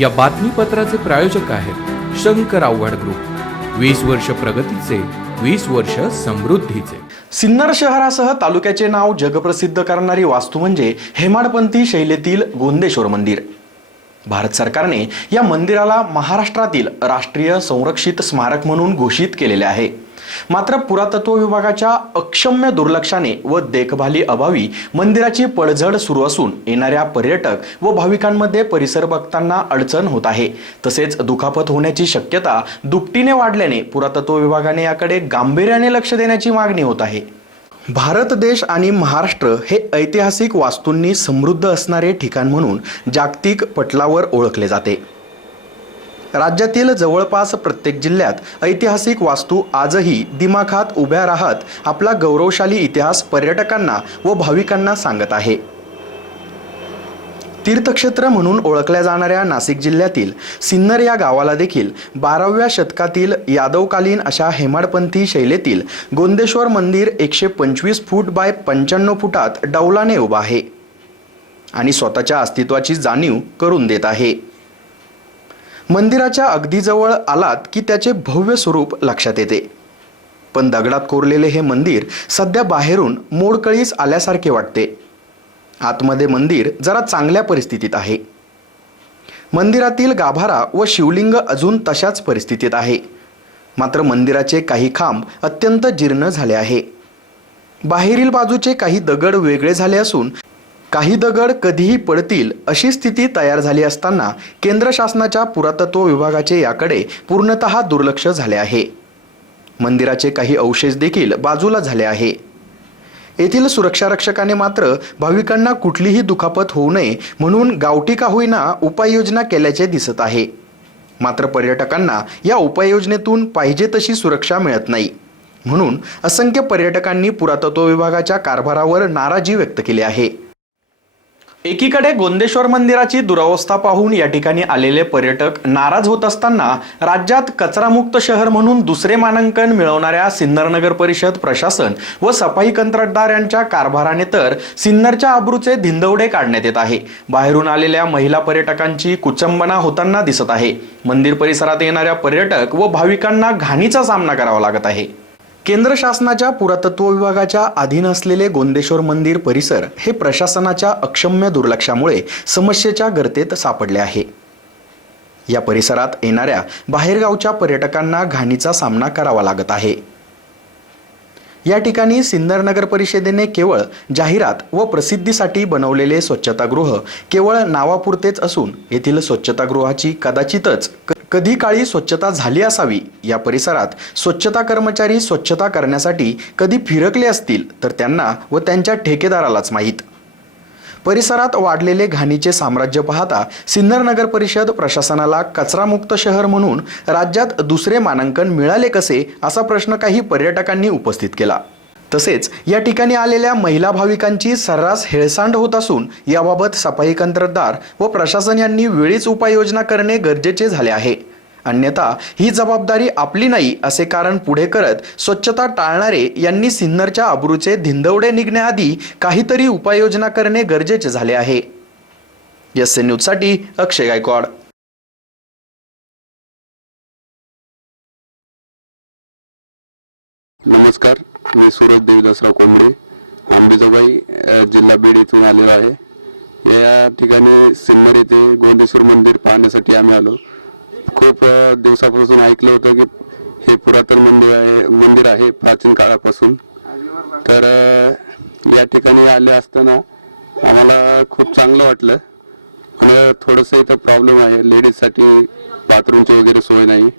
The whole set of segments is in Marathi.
या बातमीपत्राचे प्रायोजक आहेत शंकर आव्हाड ग्रुप. वीस वर्ष प्रगतीचे वीस वर्ष समृद्धीचे. सिन्नर शहरासह तालुक्याचे नाव जगप्रसिद्ध करणारी वास्तू म्हणजे हेमाडपंथी शैलीतील गोंदेश्वर मंदिर. भारत सरकारने या मंदिराला महाराष्ट्रातील राष्ट्रीय संरक्षित स्मारक म्हणून घोषित केलेले आहे. मात्र पुरातत्व विभागाच्या अक्षम्य दुर्लक्षाने व देखभाली अभावी मंदिराची पडझड सुरू असून येणाऱ्या पर्यटक व भाविकांमध्ये परिसर बघताना अडचण होत आहे. तसेच दुखापत होण्याची शक्यता दुपटीने वाढल्याने पुरातत्व विभागाने याकडे गांभीर्याने लक्ष देण्याची मागणी होत आहे. भारत देश आणि महाराष्ट्र हे ऐतिहासिक वास्तूंनी समृद्ध असणारे ठिकाण म्हणून जागतिक पटलावर ओळखले जाते. राज्यातील जवळपास प्रत्येक जिल्ह्यात ऐतिहासिक वास्तू आजही दिमाखात उभ्या राहत आपला गौरवशाली इतिहास पर्यटकांना व भाविकांना सांगत आहे. तीर्थक्षेत्र म्हणून ओळखल्या जाणाऱ्या नाशिक जिल्ह्यातील सिन्नर या गावाला देखील बाराव्या शतकातील यादवकालीन अशा हेमाडपंथी शैलीतील गोंदेश्वर मंदिर एकशे पंचवीस फूट बाय पंच्याण्णव फुटात डौलाने उभा आहे. आणि स्वतःच्या अस्तित्वाची जाणीव करून देत आहे. मंदिराच्या अगदी जवळ आलात की त्याचे भव्य स्वरूप लक्षात येते. पण दगडात कोरलेले हे मंदिर सध्या बाहेरून मोडकळीस आल्यासारखे वाटते. आतमध्ये मंदिर जरा चांगल्या परिस्थितीत आहे. मंदिरातील गाभारा व शिवलिंग अजून तशाच परिस्थितीत आहे. मात्र मंदिराचे काही खांब अत्यंत जीर्ण झाले आहे. बाहेरील बाजूचे काही दगड वेगळे झाले असून काही दगड कधीही पडतील अशी स्थिती तयार झाली असताना केंद्र शासनाच्या पुरातत्व विभागाचे याकडे पूर्णतः दुर्लक्ष झाले आहे. मंदिराचे काही अवशेष देखील बाजूला झाले आहे. येथील सुरक्षा रक्षकाने मात्र भाविकांना कुठलीही दुखापत होऊ नये म्हणून गावठी का होईना उपाययोजना केल्याचे दिसत आहे. मात्र पर्यटकांना या उपाययोजनेतून पाहिजे तशी सुरक्षा मिळत नाही. म्हणून असंख्य पर्यटकांनी पुरातत्व विभागाच्या कारभारावर नाराजी व्यक्त केली आहे. एकीकडे गोंदेश्वर मंदिराची दुरावस्था पाहून या ठिकाणी आलेले पर्यटक नाराज होत असताना राज्यात कचरामुक्त शहर म्हणून दुसरे मानांकन मिळवणाऱ्या सिन्नर नगर परिषद प्रशासन व सफाई कंत्राटदार यांच्या कारभाराने तर सिन्नरच्या आबरूचे धिंदवडे काढण्यात येत आहे. बाहेरून आलेल्या महिला पर्यटकांची कुचंबना होताना दिसत आहे. मंदिर परिसरात येणाऱ्या पर्यटक व भाविकांना घाणीचा सामना करावा लागत आहे. केंद्र शासनाच्या पुरातत्व विभागाच्या अधीन असलेले गोंदेश्वर मंदिर परिसर हे प्रशासनाच्या अक्षम्य दुर्लक्षामुळे समस्येच्या गर्तेत सापडले आहे. या परिसरात येणाऱ्या बाहेरगावच्या पर्यटकांना घाणीचा सामना करावा लागत आहे. या ठिकाणी सिन्नर नगर परिषदेने केवळ जाहिरात व प्रसिद्धीसाठी बनवलेले स्वच्छतागृह केवळ नावापुरतेच असून येथील स्वच्छतागृहाची कदाचितच कधी काळी स्वच्छता झाली असावी? या परिसरात स्वच्छता कर्मचारी स्वच्छता करण्यासाठी कधी फिरकले असतील तर त्यांना व त्यांच्या ठेकेदारालाच माहीत. परिसरात वाढलेले घाणीचे साम्राज्य पाहता सिन्नर नगर परिषद प्रशासनाला कचरामुक्त शहर म्हणून राज्यात दुसरे मानांकन मिळाले कसे असा प्रश्न काही पर्यटकांनी उपस्थित केला. तसेच या ठिकाणी आलेल्या महिला भाविकांची सर्रास हेळसांड होत असून याबाबत सफाई कंत्राटदार व प्रशासन यांनी वेळीच उपाययोजना करणे गरजेचे झाले आहे. अन्यथा ही जबाबदारी आपली नाही असे कारण पुढे करत स्वच्छता टाळणारे यांनी सिन्नरच्या अब्रूचे धिंदवडे निघण्याआधी काहीतरी उपाययोजना करणे गरजेचे झाले आहे. एस एन न्यूजसाठी अक्षय गायकवाड. नमस्कार मी सूरज देवीदासराव कोंबडे आंबेजोगाई जिल्हा बीड इथून आलेलो आहे. या ठिकाणी सिन्नर येथे गोंदेश्वर मंदिर पाहण्यासाठी आम्ही आलो. खूप दिवसापासून ऐकलं होतं की हे पुरातन मंदिर आहे मंदिर आहे प्राचीन काळापासून. तर या ठिकाणी आले असताना आम्हाला खूप चांगलं वाटलं. आणि थोडंसं इथं प्रॉब्लेम आहे. लेडीजसाठी बाथरूमची वगैरे सोय नाही.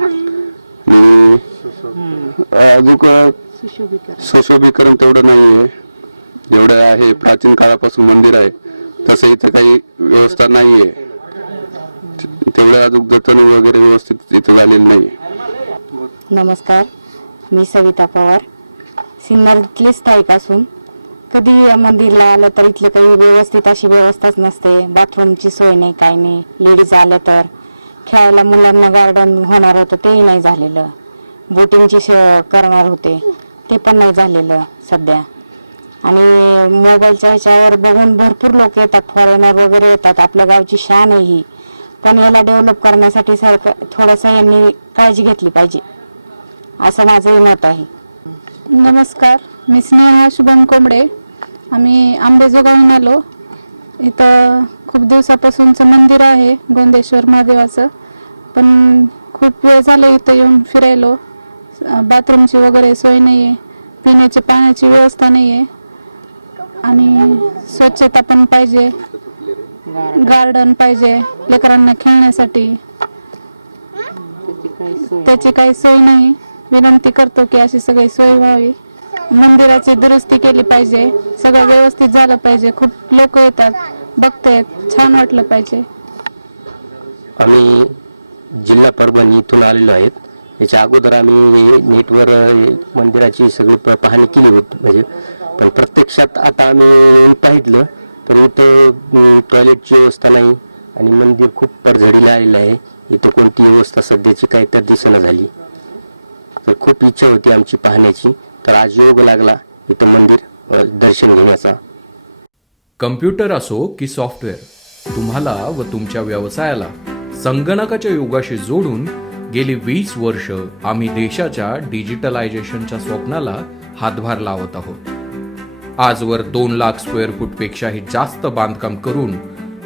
आणि अजून सुशोभीकरण. तेवढं नाही आहे जेवढं आहे प्राचीन काळापासून मंदिर आहे तसं इथं काही व्यवस्था नाही आहे तेवढं अजून जतन वगैरे व्यवस्थित इथं झालेलं नाही नमस्कार मी सविता पवार. सिन्नरतली स्थायिक असून कधी या मंदिरला आलं तर इथले काही व्यवस्थित अशी व्यवस्थाच नसते. बाथरूमची सोय नाही काही नाही. लेडीज आल्या तर खेळायला मुलांना गार्डन होणार होतं तेही नाही झालेलं. बोटिंगची श करणार होते. ते पण नाही झालेलं सध्या. आणि मोबाईलच्या ह्याच्यावर बघून भरपूर लोक येतात फॉरेनर वगैरे येतात. आपल्या गावची शान आहे ही. पण याला डेव्हलप करण्यासाठी सरकार थोडंसं यांनी काळजी घेतली पाहिजे. असं माझंही मत आहे. नमस्कार. मी स्नेहा शुभम कोंबडे. आम्ही आंबेजोगावून आलो. इथं खूप दिवसापासूनचं मंदिर आहे गोंदेश्वर महादेवाचं. पण खूप वेळ झालं इथं येऊन फिरायलो. बाथरूमची वगैरे सोय नाही आहे पिण्याची पाण्याची व्यवस्था नाही आहे आणि स्वच्छता पण पाहिजे गार्डन पाहिजे लेकरांना खेळण्यासाठी. त्याची काही सोय नाही. विनंती करतो की अशी सगळी सोय व्हावी. मंदिराची दुरुस्ती केली पाहिजे. सगळं व्यवस्थित झालं पाहिजे. खूप लोक येतात बघतायत. छान वाटलं पाहिजे. आम्ही जिल्हा परभणी इथून आलेलो आहेत. याच्या अगोदर आम्ही नेटवर मंदिराची सगळी प पाहणी केली होती म्हणजे पण प्रत्यक्षात आता आम्ही येऊन पाहितलं तर इथं टॉयलेटची व्यवस्था नाही आणि मंदिर खूप पडझडीला आलेलं आहे. इथं कोणती व्यवस्था सध्याची काय तर दिसणं झाली. तर खूप इच्छा होती आमची पाहण्याची. तर आज योग लागला इथं मंदिर दर्शन घेण्याचा. कम्प्युटर असो की सॉफ्टवेअर तुम्हाला व तुमच्या व्यवसायाला संगणकाच्या योगाशी जोडून गेली वीस वर्ष आम्ही देशाच्या डिजिटलायझेशनच्या स्वप्नाला हातभार लावत आहोत. आजवर दोन लाख स्क्वेअर फूटपेक्षाही जास्त बांधकाम करून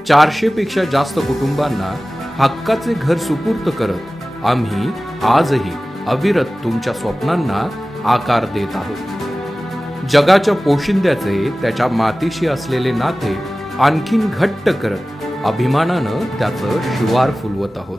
चारशेपेक्षा जास्त कुटुंबांना हक्काचे घर सुपूर्त करत आम्ही आजही अविरत तुमच्या स्वप्नांना आकार देत आहोत. जगाच्या पोशिंद्याचे त्याच्या मातीशी असलेले नाते आणखीन घट्ट करत अभिमानानं त्याचं शिवार फुलवत आहोत.